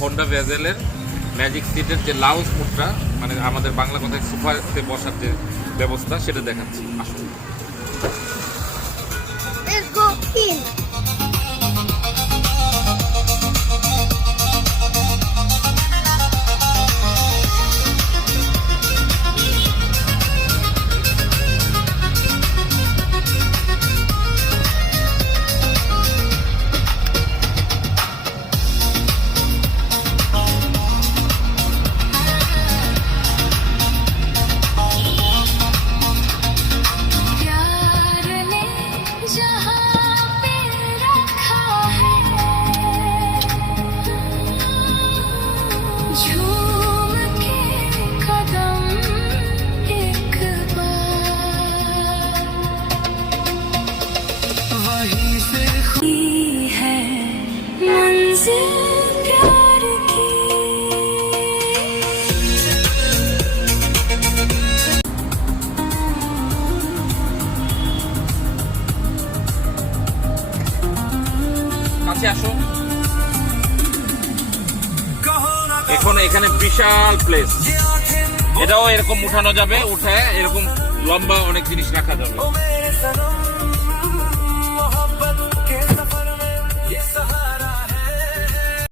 Honda ভেজেলের magic সিটের যে lounge মুডটা, মানে আমাদের বাংলা কথায় সোফাতে বসার যে ব্যবস্থা, সেটা দেখাচ্ছি। আসুন। Let's go in. কাছে আসো। এখন এখানে বিশাল প্লেস, এটাও এরকম উঠানো যাবে, উঠায় এরকম লম্বা অনেক জিনিস রাখা যাবে।